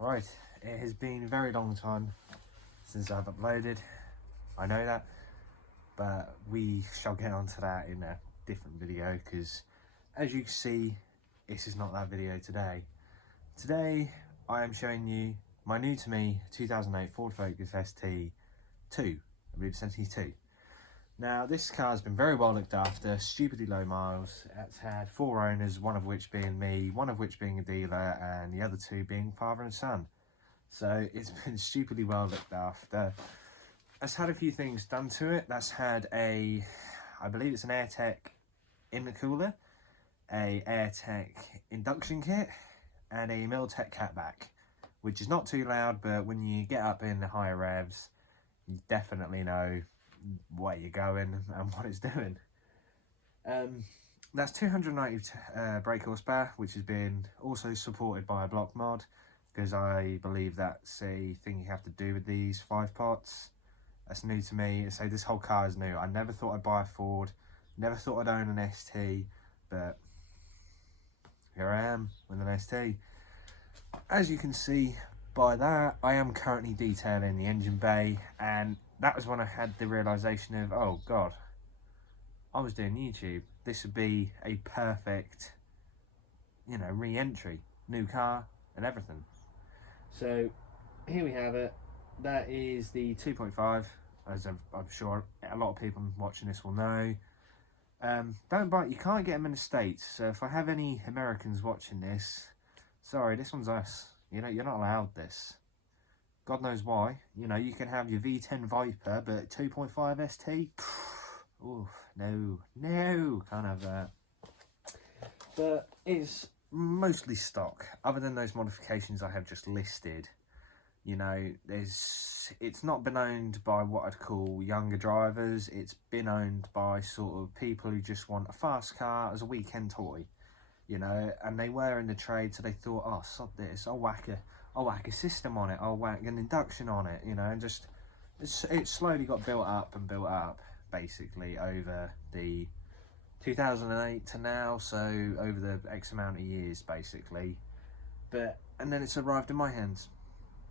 Right, it has been a very long time since I've uploaded, I know that, but we shall get onto that in a different video because as you can see, this is not that video today. Today I am showing you my new to me 2008 Ford Focus ST2, I believe it's ST2. Now this car has been very well looked after, stupidly low miles. It's had 4 owners, one of which being me, one of which being a dealer, and the other 2 being father and son. So it's been stupidly well looked after. It's had a few things done to it. That's had a, I believe it's an AirTech intercooler, a AirTech induction kit, and a Miltech catback, which is not too loud, but when you get up in the higher revs, you definitely know where you're going and what it's doing. That's 290 brake horsepower, which has been also supported by a block mod, because I believe that's a thing you have to do with these 5 pots. That's new to me. So this whole car is new. I never thought I'd buy a Ford, never thought I'd own an ST, but here I am with an ST. As you can see by that, I am currently detailing the engine bay, and that was when I had the realisation of, oh god, I was doing YouTube. This would be a perfect, you know, re-entry, new car and everything. So here we have it. That is the 2.5, as I'm sure a lot of people watching this will know. Don't buy, you can't get them in the States, so if I have any Americans watching this, sorry, this one's us. You know, you're not allowed this. God knows why. You know, you can have your V10 Viper, but 2.5 ST? Oof, no, can't have that. But it's mostly stock, other than those modifications I have just listed. You know, it's not been owned by what I'd call younger drivers. It's been owned by sort of people who just want a fast car as a weekend toy, you know, and they were in the trade, so they thought, oh, sod this, I'll whack a system on it, I'll whack an induction on it, you know, and just it slowly got built up, basically over the 2008 to now, so over the X amount of years basically. And then it's arrived in my hands,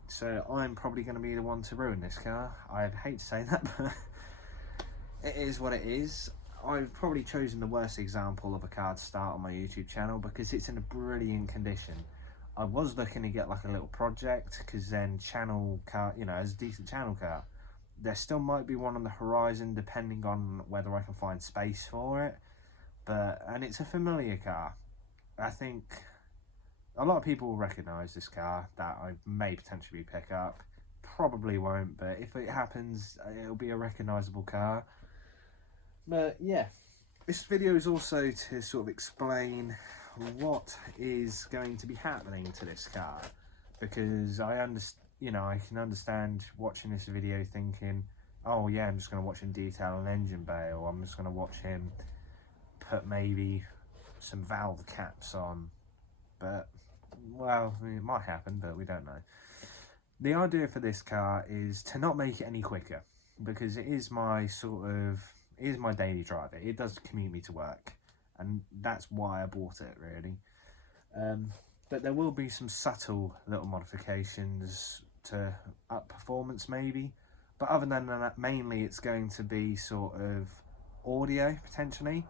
so I'm probably going to be the one to ruin this car. I'd hate to say that, but it is what it is. I've probably chosen the worst example of a car to start on my YouTube channel because it's in a brilliant condition. I was looking to get like a little project, because then channel car, you know, as a decent channel car, there still might be one on the horizon depending on whether I can find space for it. And it's a familiar car. I think a lot of people will recognise this car that I may potentially pick up. Probably won't, but if it happens, it'll be a recognisable car. But yeah, this video is also to sort of explain what is going to be happening to this car, because I can understand watching this video thinking, oh yeah, I'm just going to watch him detail an engine bay, or I'm just going to watch him put maybe some valve caps on. But well, it might happen, but we don't know. The idea for this car is to not make it any quicker, because it is my daily driver. It does commute me to work, and that's why I bought it, really. But there will be some subtle little modifications to up performance maybe, but other than that, mainly it's going to be sort of audio potentially.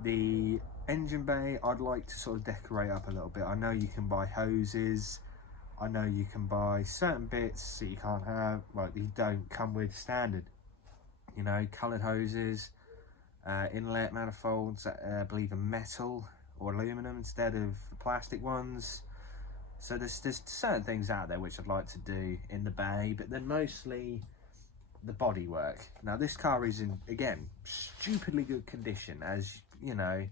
The engine bay I'd like to sort of decorate up a little bit. I know you can buy hoses, I know you can buy certain bits that you can't have, like you don't come with standard, you know, coloured hoses, inlet manifolds that I believe are metal or aluminum instead of the plastic ones. So there's certain things out there which I'd like to do in the bay, but then mostly the bodywork. Now this car is in, again, stupidly good condition, as you know,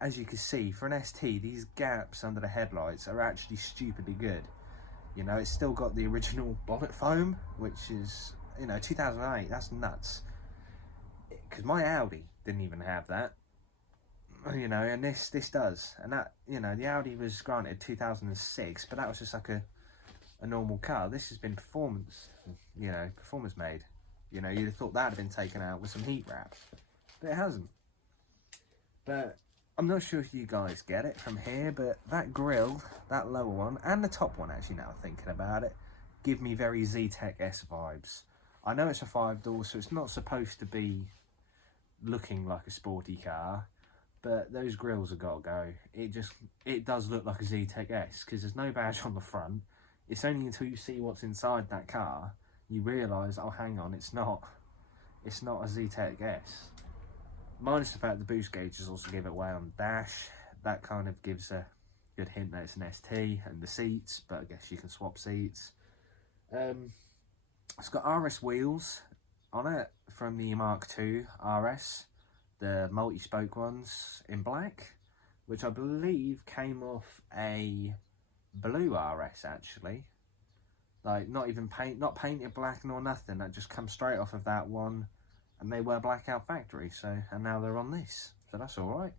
as you can see. For an ST, these gaps under the headlights are actually stupidly good. You know, it's still got the original bonnet foam, which is, you know, 2008, that's nuts. Because my Audi didn't even have that, you know, and this does. And that, you know, the Audi was granted 2006, but that was just like a normal car. This has been performance made. You know, you'd have thought that had been taken out with some heat wraps, but it hasn't. But I'm not sure if you guys get it from here, but that grille, that lower one, and the top one actually, now thinking about it, give me very Zetec S vibes. I know it's a 5-door, so it's not supposed to be looking like a sporty car, but those grills have got to go. It does look like a Zetec S, because there's no badge on the front. It's only until you see what's inside that car, you realise, oh hang on, it's not a Zetec S. Minus the fact the boost gauges also give it away on the dash. That kind of gives a good hint that it's an ST, and the seats, but I guess you can swap seats. It's got RS wheels on it from the Mark II RS, the multi-spoke ones in black, which I believe came off a blue RS actually. Like not painted black nor nothing, that just comes straight off of that one, and they were blackout factory, and now they're on this, so that's alright.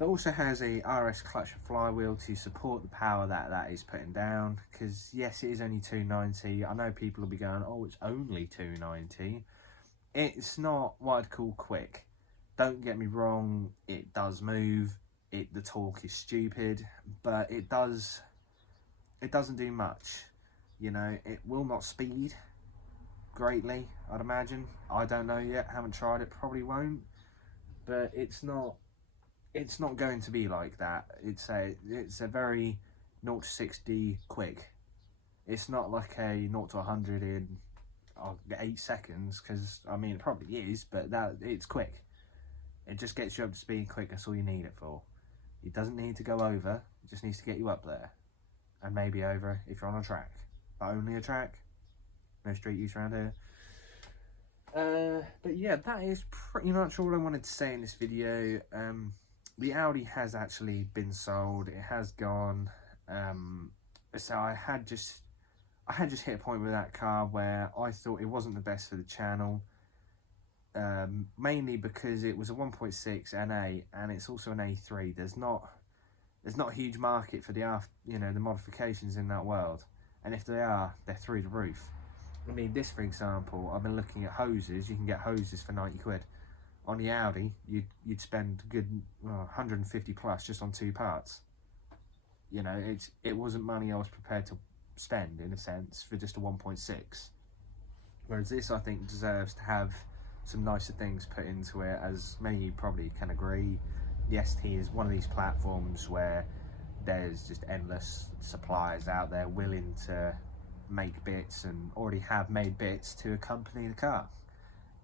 It also has a RS clutch and flywheel to support the power that is putting down, because yes, it is only 290. I know people will be going, oh, it's only 290. It's not what I'd call quick. Don't get me wrong, it does move, the torque is stupid, but it doesn't do much. You know, it will not speed greatly, I'd imagine. I don't know yet, haven't tried it, probably won't, but it's not going to be like that. It's a very 0 to 60 quick. It's not like a 0 to 100 in 8 seconds, because I mean it probably is, but it's quick. It just gets you up to speed quick. That's all you need it for. It doesn't need to go over, it just needs to get you up there, and maybe over if you're on a track, but only a track. No street use around here. But yeah, that is pretty much all I wanted to say in this video. The Audi has actually been sold. It has gone. So I had just hit a point with that car where I thought it wasn't the best for the channel. Mainly because it was a 1.6 NA, and it's also an A3. There's not a huge market for the modifications in that world, and if they are, they're through the roof. I mean, this for example, I've been looking at hoses. You can get hoses for 90 quid. On the Audi, you'd spend a good 150 plus just on 2 parts. You know, it wasn't money I was prepared to spend, in a sense, for just a 1.6. Whereas this, I think, deserves to have some nicer things put into it. As many of you probably can agree, the ST is one of these platforms where there's just endless suppliers out there willing to make bits, and already have made bits to accompany the car.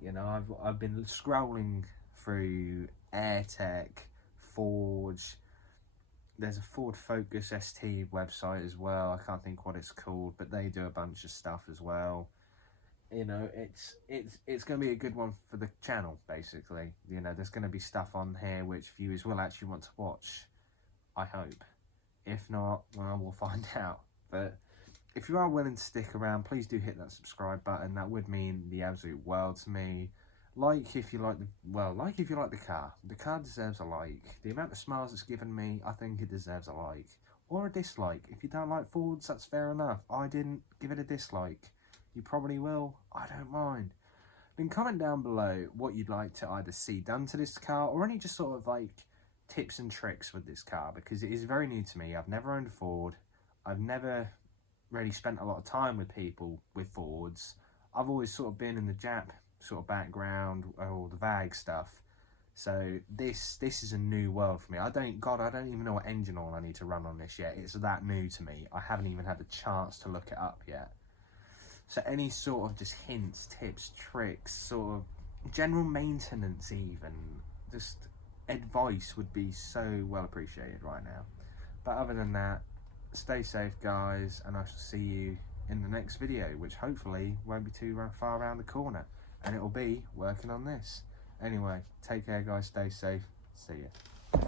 You know, I've been scrolling through AirTech, Forge. There's a Ford Focus ST website as well. I can't think what it's called, but they do a bunch of stuff as well. You know, it's going to be a good one for the channel, basically. You know, there's going to be stuff on here which viewers will actually want to watch, I hope. If not, well, we'll find out. But if you are willing to stick around, please do hit that subscribe button. That would mean the absolute world to me. Like if you like the car. The car deserves a like. The amount of smiles it's given me, I think it deserves a like. Or a dislike. If you don't like Fords, that's fair enough. I didn't, give it a dislike. You probably will. I don't mind. Then comment down below what you'd like to either see done to this car, or any just sort of like tips and tricks with this car, because it is very new to me. I've never owned a Ford. I've never really spent a lot of time with people with Fords. I've always sort of been in the Jap sort of background, or the VAG stuff. So this is a new world for me. I don't even know what engine oil I need to run on this yet. It's that new to me. I haven't even had the chance to look it up yet. So any sort of just hints, tips, tricks, sort of general maintenance even, just advice would be so well appreciated right now. But other than that, stay safe guys, and I shall see you in the next video, which hopefully won't be too far around the corner, and it will be working on this. Anyway, take care guys, stay safe, see ya.